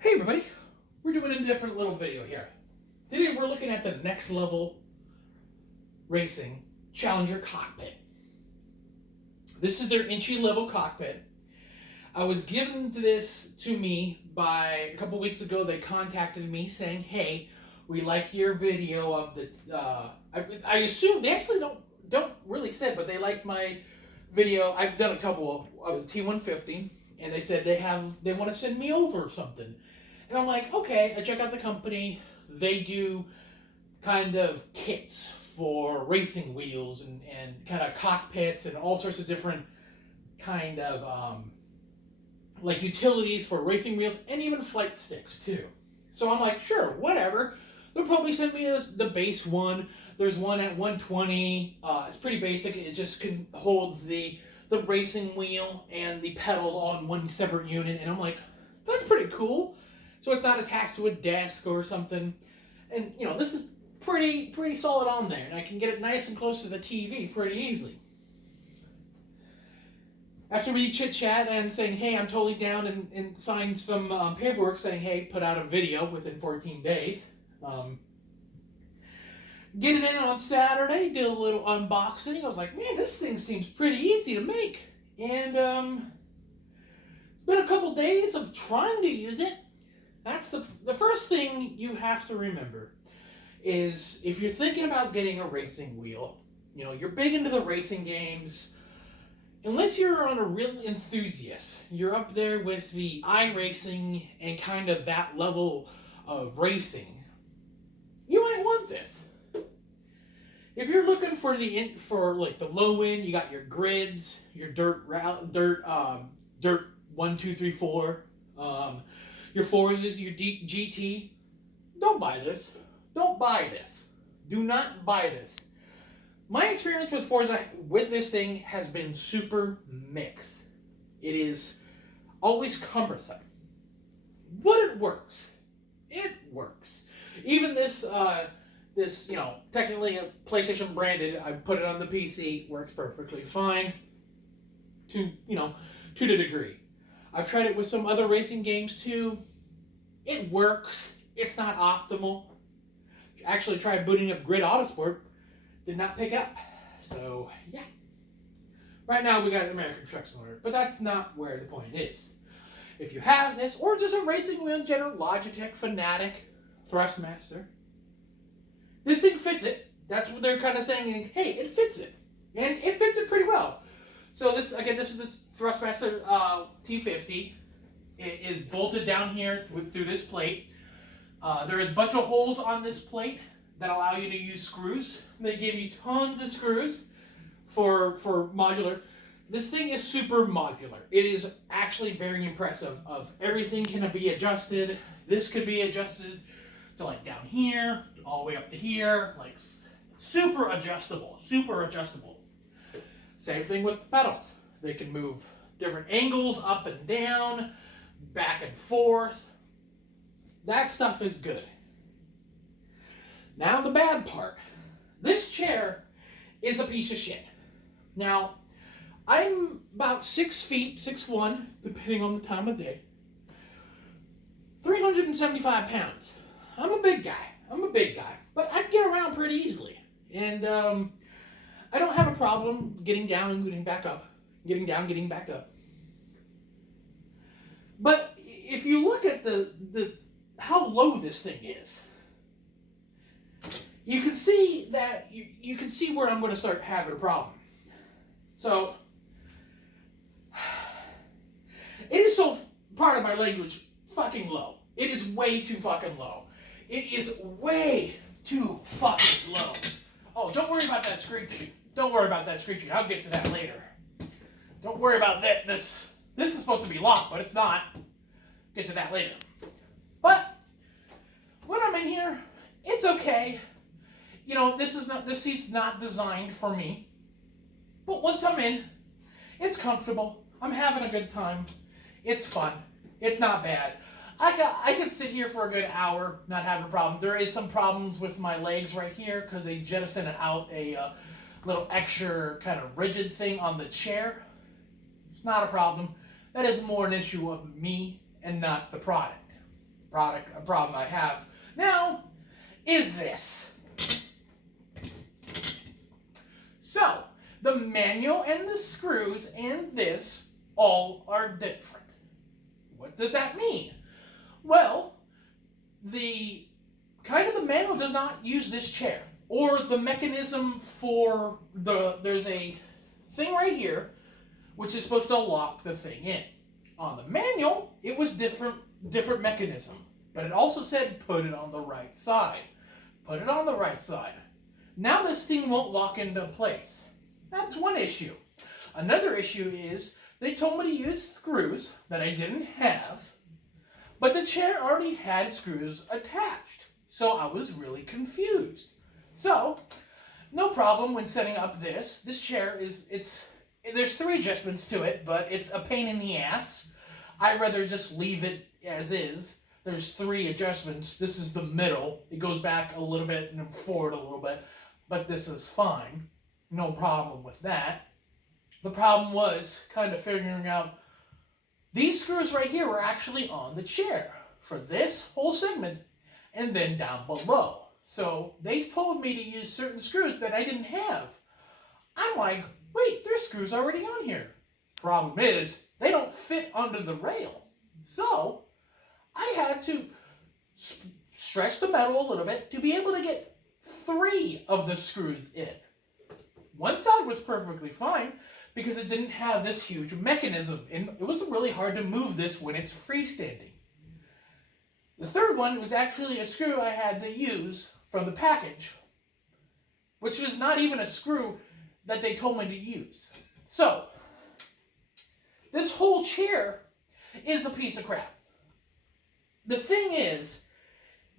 Hey everybody, we're doing a different little video here. Today we're looking at the Next Level Racing Challenger cockpit. This is their entry level cockpit. I was given this to me by a couple weeks ago. They contacted me saying, "Hey, we like your video of the." I assume they actually don't really say, but they like my video. I've done a couple of the T150, and they said they want to send me over something. And I'm like, okay, I check out the company. They do kind of kits for racing wheels and kind of cockpits and all sorts of different kind of like utilities for racing wheels and even flight sticks too. So I'm like, sure, whatever. They'll probably send me the base one. There's one at 120. It's pretty basic. It just holds the racing wheel and the pedals all in one separate unit. And I'm like, that's pretty cool. So it's not attached to a desk or something. And, this is pretty solid on there. And I can get it nice and close to the TV pretty easily. After we chit-chat and saying, hey, I'm totally down, and signed some paperwork saying, hey, put out a video within 14 days. Getting in on Saturday, did a little unboxing. I was like, man, this thing seems pretty easy to make. And it's been a couple days of trying to use it. That's the first thing you have to remember is if you're thinking about getting a racing wheel, you're big into the racing games, unless you're on a real enthusiast, you're up there with the iRacing and kind of that level of racing, you might want this. If you're looking for the low end, you got your grids, your dirt 1, 2, 3, 4, your Forzas, your GT. Don't buy this. Don't buy this. Do not buy this. My experience with Forza with this thing has been super mixed. It is always cumbersome, but it works. It works. Even this technically a PlayStation branded, I put it on the PC, works perfectly fine to the degree. I've tried it with some other racing games too. It works. It's not optimal. Actually tried booting up Grid Autosport. Did not pick up. So, yeah. Right now we got American Truck Simulator, but that's not where the point is. If you have this, or just a racing wheel in general, Logitech, Fanatec, Thrustmaster, this thing fits it. That's what they're kind of saying. Hey, it fits it. And it fits it pretty well. So this is the Thrustmaster T50. It is bolted down here through this plate. There is a bunch of holes on this plate that allow you to use screws. They give you tons of screws for modular. This thing is super modular. It is actually very impressive. Everything can be adjusted. This could be adjusted to like down here, all the way up to here, like super adjustable. Same thing with the pedals. They can move different angles up and down, back and forth. That stuff is good. Now the bad part. This chair is a piece of shit. Now, I'm about 6 feet, 6'1", depending on the time of day. 375 pounds. I'm a big guy. But I can get around pretty easily. And I don't have a problem getting down and getting back up. Getting down, getting back up. But if you look at how low this thing is, you can see that you can see where I'm going to start having a problem. So it is so, pardon my language, fucking low. It is way too fucking low. It is way too fucking low. Oh, don't worry about that screeching. I'll get to that later. Don't worry about that. This is supposed to be locked, but it's not. Get to that later. But when I'm in here, it's okay. This seat's not designed for me. But once I'm in, it's comfortable. I'm having a good time. It's fun. It's not bad. I could sit here for a good hour, not having a problem. There is some problems with my legs right here because they jettisoned out a little extra kind of rigid thing on the chair. It's not a problem. That is more an issue of me and not the product. problem I have now is this. So, the manual and the screws and this all are different. What does that mean? Well, the manual does not use this chair, or the mechanism for there's a thing right here which is supposed to lock the thing in. On the manual, it was different mechanism, but it also said put it on the right side. Put it on the right side. Now this thing won't lock into place. That's one issue. Another issue is they told me to use screws that I didn't have, but the chair already had screws attached. So I was really confused. So, no problem when setting up this. This chair there's 3 adjustments to it, but it's a pain in the ass. I'd rather just leave it as is. There's 3 adjustments. This is the middle. It goes back a little bit and forward a little bit, but this is fine. No problem with that. The problem was kind of figuring out these screws right here were actually on the chair for this whole segment and then down below. So they told me to use certain screws that I didn't have. I'm like, wait, there's screws already on here. Problem is, they don't fit under the rail. So I had to stretch the metal a little bit to be able to get 3 of the screws in. One side was perfectly fine because it didn't have this huge mechanism, and it was really hard to move this when it's freestanding. The third one was actually a screw I had to use from the package, which is not even a screw that they told me to use. So, this whole chair is a piece of crap. The thing is,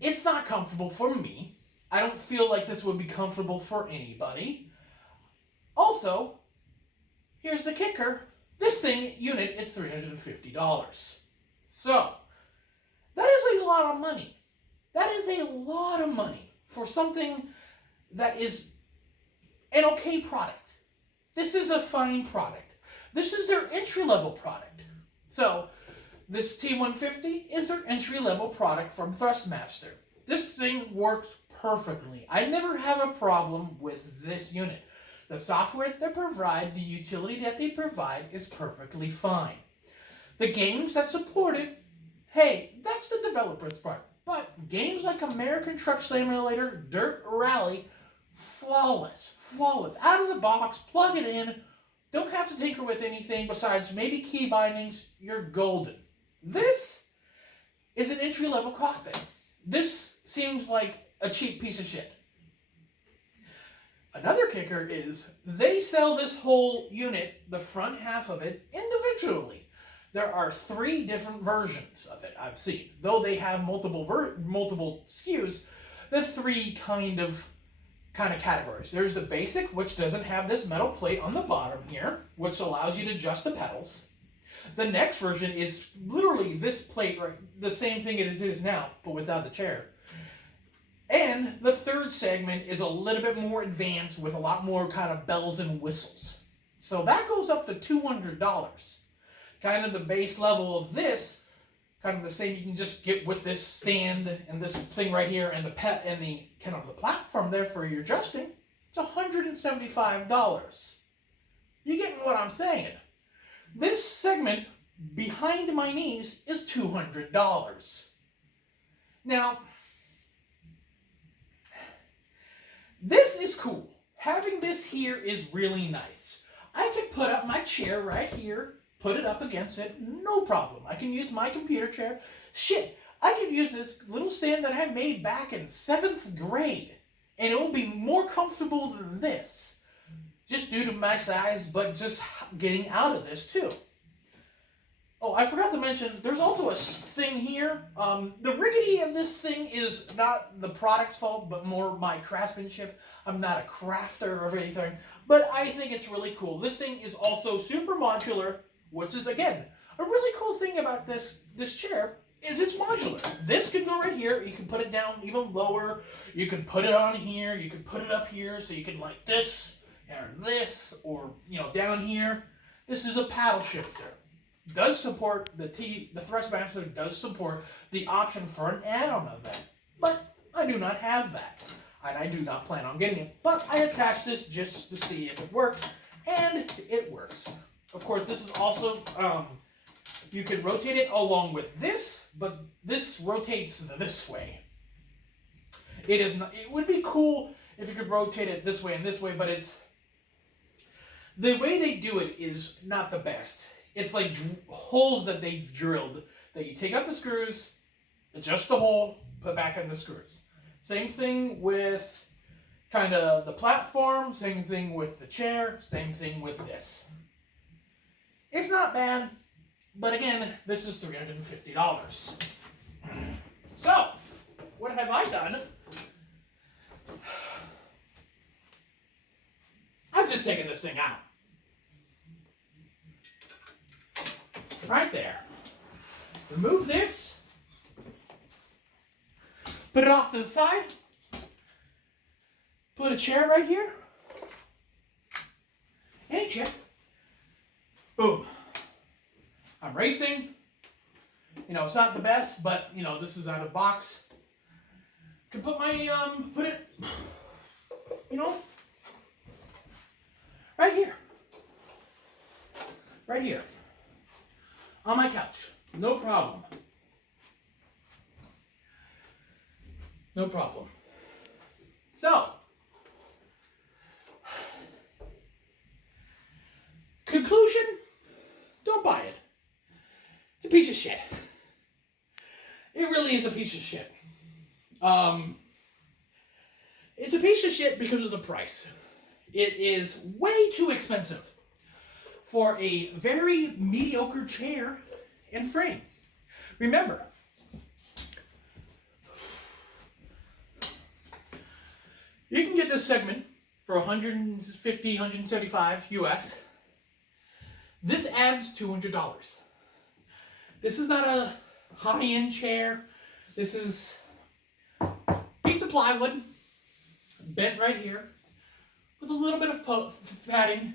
it's not comfortable for me. I don't feel like this would be comfortable for anybody. Also, here's the kicker. This unit is $350. So, that is a lot of money. That is a lot of money for something that is an okay product. This is a fine product. This is their entry-level product. So, this T150 is their entry-level product from Thrustmaster. This thing works perfectly. I never have a problem with this unit. The software they provide, the utility that they provide is perfectly fine. The games that support it, hey, that's the developer's part. But games like American Truck Simulator, Dirt Rally, flawless. Out of the box, plug it in, don't have to tinker with anything besides maybe key bindings, you're golden. This is an entry-level cockpit. This seems like a cheap piece of shit. Another kicker is they sell this whole unit, the front half of it, individually. There are 3 different versions of it I've seen. Though they have multiple SKUs, the 3 kind of categories. There's the basic, which doesn't have this metal plate on the bottom here, which allows you to adjust the pedals. The next version is literally this plate, right, the same thing it is now, but without the chair. And the third segment is a little bit more advanced with a lot more kind of bells and whistles. So that goes up to $200. Kind of the base level of this, kind of the same you can just get with this stand and this thing right here and the kind of the platform there for your adjusting. It's $175. You getting what I'm saying? This segment behind my knees is $200. Now, this is cool. Having this here is really nice. I can put up my chair right here, put it up against it, no problem. I can use my computer chair. Shit, I can use this little stand that I made back in 7th grade, and it will be more comfortable than this. Just due to my size, but just getting out of this too. Oh, I forgot to mention, there's also a thing here. The riggedy of this thing is not the product's fault, but more my craftsmanship. I'm not a crafter or anything, but I think it's really cool. This thing is also super modular, which is, again, a really cool thing about this chair is it's modular. This can go right here. You can put it down even lower. You can put it on here. You can put it up here, so you can like this, or this, or, down here. This is a paddle shifter. does support the Thrustmaster does support the option for an add-on event, but I do not have that, and I do not plan on getting it. But I attached this just to see if it worked, and it works. Of course, this is also you can rotate it along with this, but this rotates this way. It is not. It would be cool if you could rotate it this way and this way, but it's the way they do it is not the best. It's like holes that they've drilled that you take out the screws, adjust the hole, put back in the screws. Same thing with kind of the platform, same thing with the chair, same thing with this. It's not bad, but again, this is $350. So, what have I done? I've just taken this thing out. Right there. Remove this. Put it off to the side. Put a chair right here. Any chair. Boom. I'm racing. You know, it's not the best, but, you know, this is out of box. Can put my, put it, you know, right here. Right here. On my couch. No problem. No problem. So, conclusion, don't buy it. It's a piece of shit. It really is a piece of shit. It's a piece of shit because of the price. It is way too expensive for a very mediocre chair and frame. Remember, you can get this segment for $150, $175 US. This adds $200. This is not a high-end chair. This is a piece of plywood, bent right here, with a little bit of padding.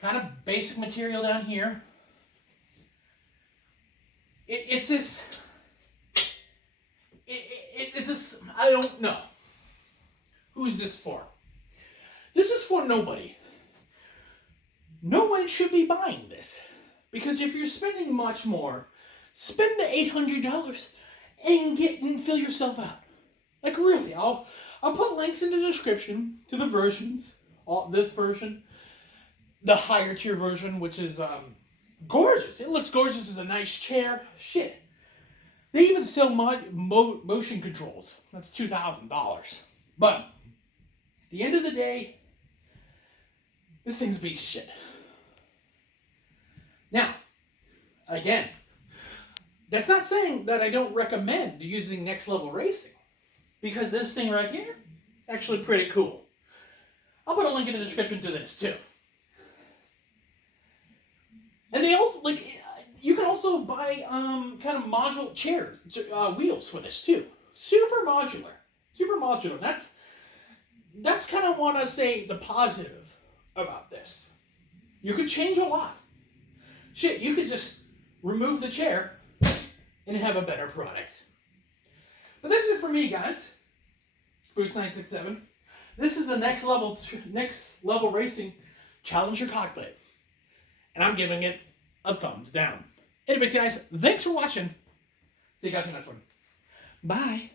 Kind of basic material down here. It's this. It's this. I don't know. Who's this for? This is for nobody. No one should be buying this. Because if you're spending much more, spend the $800 and fill yourself out. Like really, I'll put links in the description to the versions. This version. The higher tier version, which is gorgeous. It looks gorgeous. It's a nice chair. Shit. They even sell motion controls. That's $2,000. But at the end of the day, this thing's a piece of shit. Now, again, that's not saying that I don't recommend using Next Level Racing. Because this thing right here is actually pretty cool. I'll put a link in the description to this too. And they also, like, you can also buy kind of modular chairs, wheels for this too. Super modular. Super modular. That's kind of want to say the positive about this. You could change a lot. Shit, you could just remove the chair and have a better product. But that's it for me, guys. Boost967. This is the Next Level Racing Challenger cockpit. And I'm giving it a thumbs down. Anyway, guys, thanks for watching. See you guys in the next one. Bye.